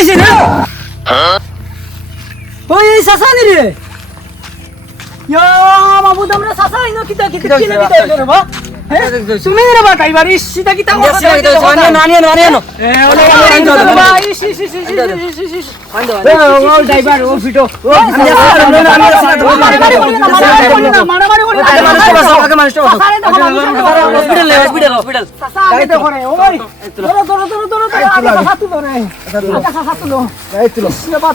হইছে না ওই সাসানি রে ইয়া বাবু তোমরা সাসাই না কিতা কিতা রে বা তুমি রে বা টাইবার ইসিতা কিতা করছ নানিয়ানো এ ওলে ভাই ও ড্রাইভার ও ফিটো ও মারামারি করি আগে মানুষ তো হসপিটাল গাড়ি দেখো রে ওই ধরো সাথে ধরে আচ্ছা সাথে লো এই তুলো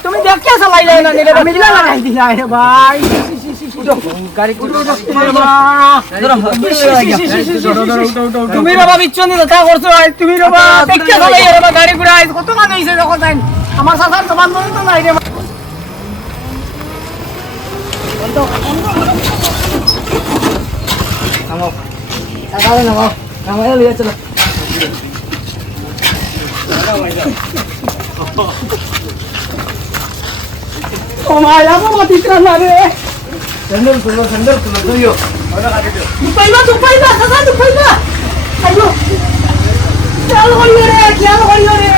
তুমি দেখ কে চালাইলে না নিলে আমি লাগাই দিলা রে ভাই গাড়ি কুটো তুমি রে বাবা বিচ্ছন্দি কথা করছো তুমি রে বাবা দেখ কে চালাইলে রে গাড়ি গুড়া কত মান হইছে যখন যাই আমার সাসার সমান মনে তো নাই রে নামো আগালে নামো নামে লিয়ে চলো ও মায়া বাবা দিকরা না রে স্যান্ডেল তুলো দুইও পাইবা সাসা তুই পাইবা আইলো চল হইও রে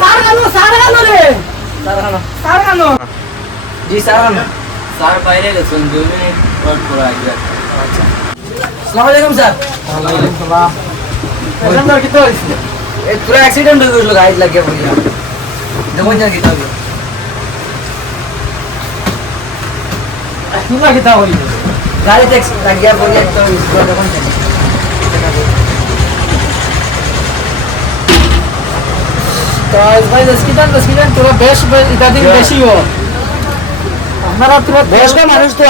সারগানো রে সারগানো জি সারগানো স্যার বাইরে গেছেন 2 মিনিট ওয়েট করে আসবেন আচ্ছা আসসালামু আলাইকুম স্যার ওয়ালাইকুম সালাম পেশেন্ট কিতো হইছে এই পুরো অ্যাক্সিডেন্ট হয়ে গেল গাড়ি লাগিয়ে পড়িয়া দেখো যা কি তাহলে কিলা কিতা হইছে গাড়ি ট্যাক্সি লাগিয়ে পড়িয়া তো দেখুন জানি তো ভাই দসকিদান তোরা বেশ এটা দিন বেশিও আপনারা তোরা বেশ কম মানুষ তো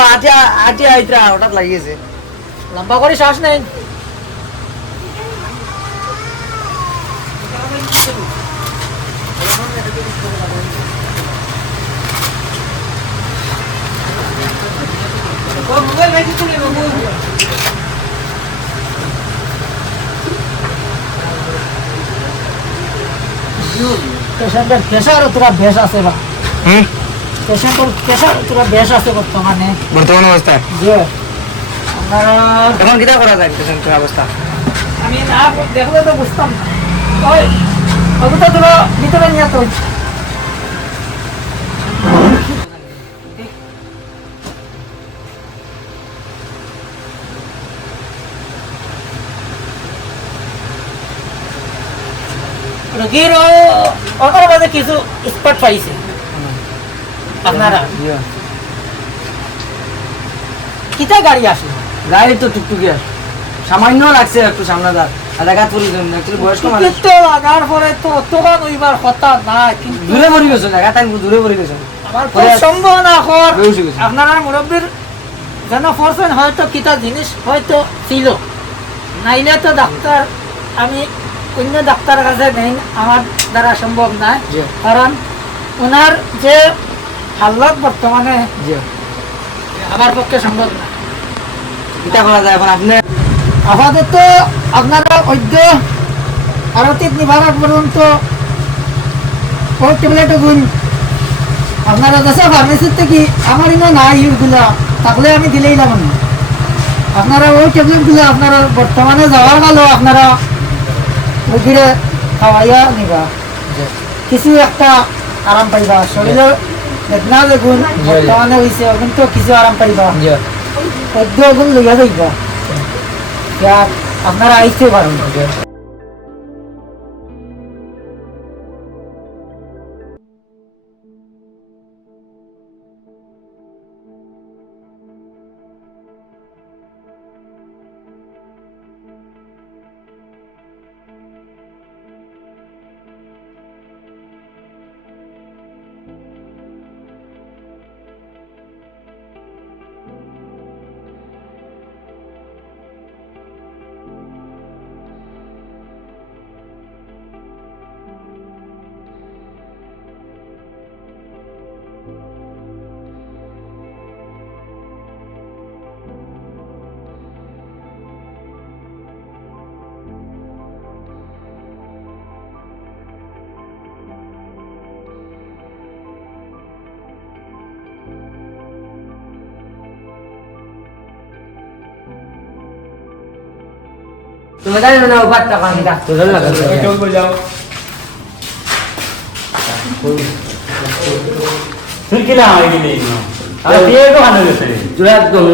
আটি আইত্রা হঠাৎ লাগিয়েছে লম্বা করে শ্বাস নেন পেশেন্টের প্রেশার তোরা বেশ আছে বা পেশেন্টের প্রেশার তোরা বেশ আছে বর্তমান অবস্থায় যে আপনারা এখন কিটা করা যায় পেশেন্টের অবস্থা আমি না দেখলে তো বুঝতাম ওই অবস্থা তোরা ভিতরে নিয়ে তো রোগীর ওখানে মাঝে কিছু স্পট পাইছে আপনারা কিতা গাড়ি আসলো গাড়ি তো টুকটুকি আছে সামান্য লাগছে একটু সামনে দাঁড় আলাগাত পড়ি জন্য অ্যাকচুয়ালি বয়স্ক মানুষ তো লাগার পরে তো অতটা নইবার কথা না কিন্তু দূরে পড়ে গেছে না গাতান দূরে পড়ে গেছে আমার খুব সন্দেহ না আপনারা মুরব্বীর যেন ফরছেন হয়তো কিতা জিনিস হয়তো ছিল নাইলে তো ডাক্তার আমি অন্য ডাক্তারের কাছে নেই আমার দ্বারা সম্ভব না কারণ ওনার যে হালত বর্তমানে আমার পক্ষে সম্ভব না কিটা করা যায় এখন আপনি আপাতত আপনারা অদ্য আরতিত নিবারক পর্যন্ত ট্যাবলেট গুণ আপনারা দেশে ফার্মেসির থেকে আমার ইনো নাই ইউগুলা তাহলে আমি দিলেই যাব না আপনারা ওই ট্যাবলেটগুলো আপনারা বর্তমানে যাওয়ার গেল আপনারা রোগীরে খাওয়াইয়া নিবা কিছু একটা আরাম পাইবা শরীরে বেদনা দেখুন বর্তমানে হয়েছে কিন্তু কিছু আরাম পাইবা অদ্য গুণ লইয়া যাইবা আপনারা আইতে পারেন তুমি জানো না বাচ্চা কান ডাক্তার লাগা চল বল যাও তুই কিলা হয়ে গেলি আর বিয়ে তো হানো গেছে জোড়া একদম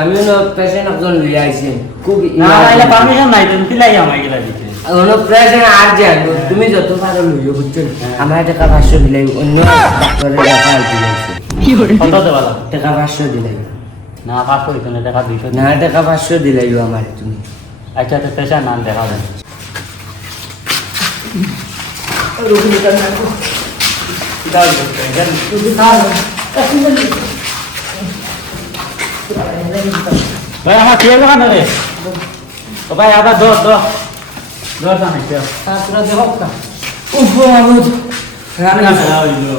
আমি পেশেন্ট একজন লিয়ে আইছি খুব না এলা পারমিশন নাই তুমি কিলাই আমায় গেলা দিতে হলো পেশেন্ট আর যে তুমি যত পারো লইও বুঝছো আমার টাকা 500 দিলাই অন্য ডাক্তারের টাকা দিলাইছে কত দেবালা টাকা 500 দিলাই না পাস করি তো টাকা 200 না টাকা 500 দিলাইও আমার তুমি আচ্ছা তো পেশা নাম দেখা যায় ভাই আমার কে লাগানো রে ও ভাই আবার দর জানাইছে তারপরে দেখো না উফ মাহমুদ রান্না করা হইলো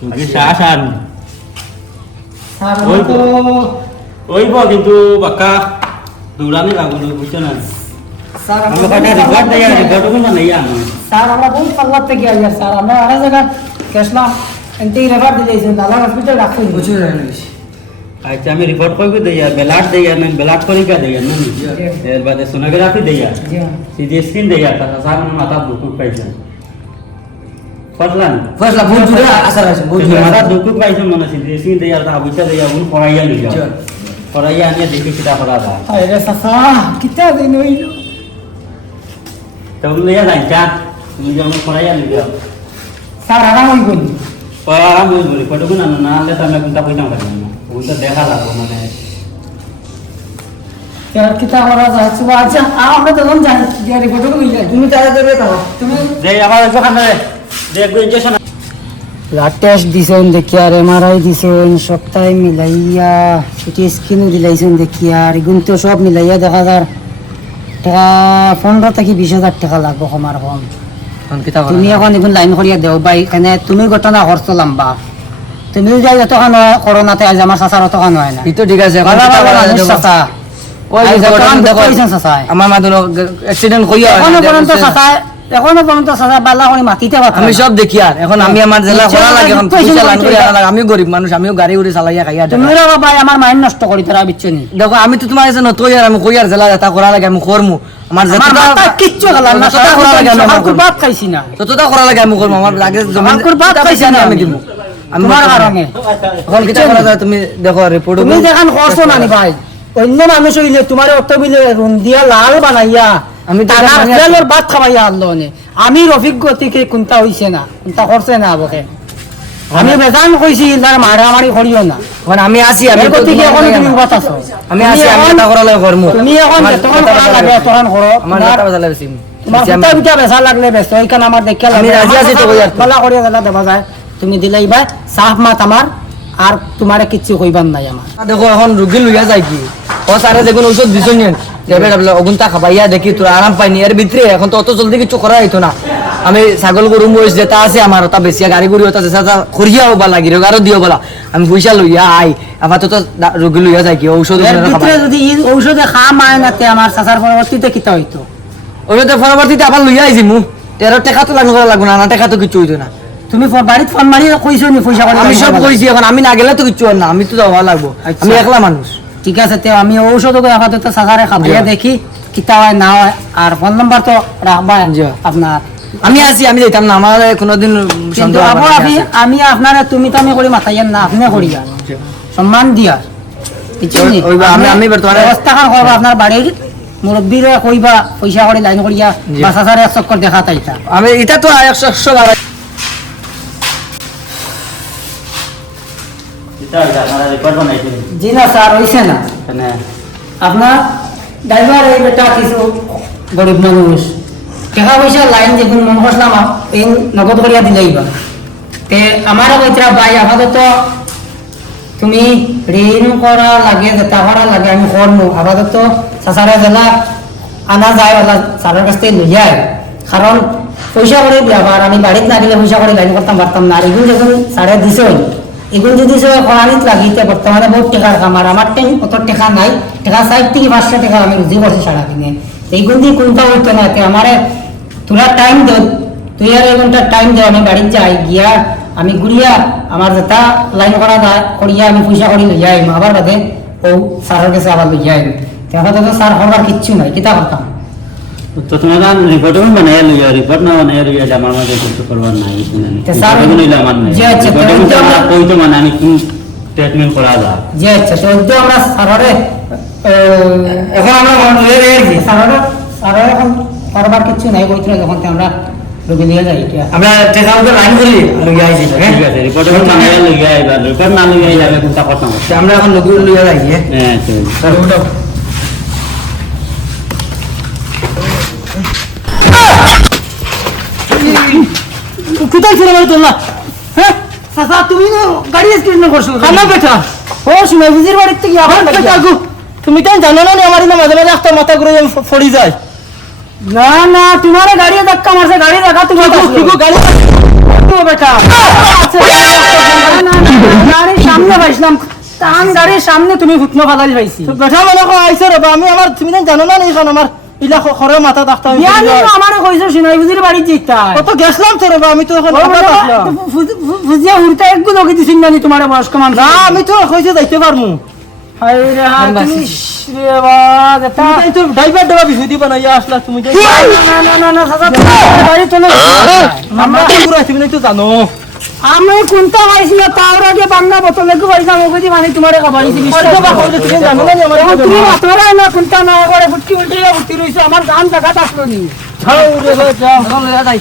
তুমি শাসান স্যার ওই তো ওইব কিন্তু বাক্কা দৌড়ানি লাগুলো বুঝছো না স্যার আমি কাটা রিপোর্ট দেয়া রিপোর্ট কোনো নেই আমি স্যার আমরা বহুত পাল্লা থেকে আইয়া স্যার আমরা আরে জায়গা গেছিলাম এনতেই রেফার দিয়েছেন দাদা হসপিটাল রাখতে বুঝছো না আচ্ছা আমি রিপোর্ট করবো দেয়া বেলাট দেয়া না বেলাট করি কা দেয়া না এর বাদে সোনোগ্রাফি দেয়া জি হ্যাঁ সিটি স্ক্যান দেয়া তা সার মাথা দুকুক পাইছে ফসলান ফসলা বহুত দূরে আসার আছে বহুত দূরে মাথা দুকুক পাইছে মনে সিটি স্ক্যান দেয়া তা বুঝা দেয়া উন পড়াইয়া নিয়া জি। পড়াইয়া নিয়ে দেখি কিটা পড়া দা আরে সাসা কিতা দিন হইলো তো লিয়া যাইছা তুমি যখন পড়াইয়া নিয়া স্যার আরাম হইবনি পড়া আমি বলি কতক্ষণ না না হলে তো আমি কোনটা কইতাম পারি না ওটা দেখা লাগবে মানে স্যার কিতা করা যায় সুবা আচ্ছা আমরা তো জানি যে রিপোর্ট কই যায় তুমি তাড়াতাড়ি দাও তুমি যে আমার ওখানে দেখবো ইনজেকশন ব্লাড টেস্ট দিছেন দেখি আর এমআরআই দিছেন সপ্তাহে মিলাইয়া সিটি স্ক্যানও দিলাইছেন দেখি আর এগুলো তো সব মিলাইয়া দেখা যার টাকা 15 থেকে 20,000 টাকা লাগবে কমার কম কোন কিটা তুমি এখন এগুলো লাইন করিয়া দেও বা এখানে তুমি ঘটনা করছো লম্বা তুমিও যাই যতক্ষণ করোনাতে আজ আমার চাচার অতক্ষণ হয় না এই তো ঠিক আছে ভালো ভালো মানুষ চাচা ওই আজ যে যতক্ষণ দেখো কইছেন চাচায় আমার মাদুর অ্যাক্সিডেন্ট কইয়া এখনো পর্যন্ত চাচা বালা করে মাতিতে পারতাম আমি না। সব দেখি আর এখন আমি আমার জেলা নিশ্চয় করা লাগে এখন নিশ্চয় পয়সা লাইন করে নিশ্চয়। আনা লাগে আমিও গরিব মানুষ আমিও গাড়ি উড়ি চালাইয়া খাইয়া তুমি ভাই আমার মাইন্ড নষ্ট করি তোরা বিচ্ছনি দেখো আমি তো তোমার কাছে নতুন আর আমি কইয়ার জেলা যেটা করা লাগে আমি করমু আমার আমার মাথা কিচ্ছু গেলাম না যতটা করা লাগে আমি আমার করবো বাপ খাইছি না যতটা করা লাগে আমি করবো আমার লাগে জমি আমার বাপ খাইছি না আমি দিব আমি তোমার কারণে এখন কিটা করা যায় তুমি দেখো রিপোর্ট তুমি যেখান করছো না নি ভাই অন্য মানুষ হইলে তোমার অত বিলে রুম দিয়া লাল বানাইয়া আমি তো টাকার বানাইয়া- তেলের ভাত খাওয়াইয়া আনলো নে আমি রফিক গতিকে কোনটা হইছে না কোনটা করছে না আবকে আমি বেজান কইছি তার মারামারি করিও না এখন আমি আসি আমি এর তো গতিকে তোমার এখন লাগে তুমি না। কথা আছো আমি আসি আমি এটা করা লাগে করমু তুমি এখন আমার যতক্ষণ মাথা করা ব্যথা লাগে লাগে। তখন করো আমার তোমার- মাথা ব্যথা লাগছে তোমার আমি- কুত্তা বিটা বেচা লাগলে বেচো এইখানে আমার দেখে আমি রাজি আছি তো কই আর তো। বলা করিয়া গেলা দেবা যায় তুমি দিলাইবা সাফ মাত আমার আর তোমারে কিচ্ছু কইবার নাই আমার দেখো এখন রুগী লইয়া যায় কি ও সারে দেখুন ঔষধ দিছ নিয়ে যাবে বলে অগুনটা খাবাইয়া দেখি তোর আরাম পাইনি এর ভিতরে এখন তো অত জলদি কিছু করা হইতো না আমি ছাগল গরু মহিষ যেটা আছে আমার ওটা বেশি গাড়ি গুড়ি ওটা যেটা করিয়াও বা লাগি আরো দিও বলা আমি পয়সা লইয়া আই আপাতত রুগী লইয়া যায় কি ঔষধ এর ভিতরে যদি ই ঔষধে খাম আয় নাতে আমার চাচার পরবর্তীতে কিতা হইতো ওষুধের পরবর্তীতে আবার লইয়া আইছি মু 13 টাকা তো লাগু করা লাগবো না টাকা তো কিছু হইতো না তুমি বাড়িতে ফোন মারি কইছো নি পয়সা করে আমি সব কইছি এখন আমি না গেলে তো কিছু হয় না আমি তো যাওয়া লাগবো আচ্ছা। আমি একলা মানুষ ঠিক আছে তে আমি ঔষধ আপাতত চাচারে খাবাইয়া দেখি কিতা হয় না হয় আর ফোন নাম্বার তো রাখবা জি। আপনার আমি আসি আমি যেতাম না আমার কোনোদিন কিন্তু সন্দেহ আবু আমার আমি আছে। আমি আপনারা তুমি তো আমি করি মাথাইয়েন না আপনি করিয়া সম্মান দিয়া ওই- ওইবা আমি- আমি বর্তমানে- ব্যবস্থা খান করবো আপনার বাড়ির মুরব্বীরে কইবা পয়সা করে লাইন করিয়া জি। বা চাচারে এক চক্কর দেখা তাইতা আমি এটা তো 100 বাড়াই এটা আমার রেকর্ড বানাইছি জি না স্যার হইছে না এখানে আপনার ড্রাইভার এই বেটা কিছু গরিব মানুষ টাকা পয়সা লাইন যেগুন মন করলাম এই নগদ করিয়া দিলেইবা তে আমারও কইতরা ভাই আপাতত তুমি ঋণ করা লাগে যেটা করা লাগে আমি করবো আপাতত চাচারা জেলা আনা যায় ওলা স্যারের কাছ থেকে লইয়া আয়। কারণ পয়সা করে ব্যাপার আমি বাড়িতে না গেলে পয়সা করে লাইন করতাম পারতাম না আর এগুলো যখন স্যারে দিছে এগুলো যদি করানিত লাগিতে বর্তমানে বহুত টাকার কামার আমার টেন অত টাকা নাই টাকা 60 থেকে 500 টাকা আমি রুজি করছি সারাদিনে এইগুলো দিয়ে কোনটা হইতো না তে আমারে তোরা টাইম দে তুই আর 1 ঘন্টা টাইম দে আমি বাড়িতে যাই গিয়া আমি ঘুরিয়া আমার যেটা লাইন করা যায় করিয়া আমি পয়সা করি লইয়া আইম আবার বাদে ও স্যারের কাছে আবার লইয়া আইম দেখা তো স্যার হবার কিচ্ছু নাই কিতা করতাম তো তোমার রিপোর্ট বানাইয়া লইয়া রিপোর্ট না বানাইয়া লইয়া আমার মাঝে কিছু করবার নাই তা স্যার, আমার নাই জি আচ্ছা, তো রিপোর্টে ওইটা আমরা- কই তো মানে আমি কোন ট্রিটমেন্ট করা যায় জি আচ্ছা, তো ওইটা আমরা স্যারের এখন আমরা স্যারের এখন করবার কিচ্ছু নাই, বইছিল যখন তো আমরা রোগী নিয়ে যাই এটা। আমরা টেকা উপর লাইন করি লইয়া আইছি ঠিক আছে রিপোর্টে বানাইয়া লইয়া আইবা রিপোর্ট না লইয়া যাবে কোনটা কথা না আমরা এখন লোক লইয়া যাই হ্যাঁ চল কোথায় ছিল বলে তোমরা? হ্যাঁ চাচা, তুমি না গাড়ি স্ক্রিন করছো আমার বেটা ও শুনে বুঝির বাড়ির থেকে আবার বেটা গো, তুমি তো জানো না আমার না মাঝে মাঝে একটা মাথা ঘুরে পড়ি যায়। না না, তোমার গাড়ি ধাক্কা মারছে, গাড়ি দেখা তোমার গাড়ি বেটা আচ্ছা, না, গাড়ির সামনে পাইছিলাম, তান গাড়ির সামনে তুমি হুকনো ফালালি পাইছি বেটা মনে কো আইছো রে আমি আমার তুমি তো জানো না এখন আমার ইলা খরে মাথা ডাক্তার আমার কইছো শুনাই বুঝির বাড়ি জিতা কত গেছলাম তো রে আমি তো এখন বুঝিয়া উড়তে একগু লগে দিছিন জানি তোমার বয়স্ক মানুষ না আমি তো কইছো যাইতে পারমু হাই রে হাই তুমি রে বাবা এটা তো ড্রাইভার দেবা বিহুদি বানাইয়া আসলা তুমি না না না না সাসা গাড়ি চলে আমরা পুরো তুমি তো জানো আমি কোনটা পাইছি না তার আগে বাংলা বোতলে গো পয়সা মগদি মানে তোমারে খাবাইছি বিশ্বটা বা কইতে তুমি জানো না আমার তুমি মাতরা না কোনটা না করে ফুটকি উল্টে উঠি রইছো আমার গান জায়গা আসলো নি যাও রে যাও এখন লইয়া যাই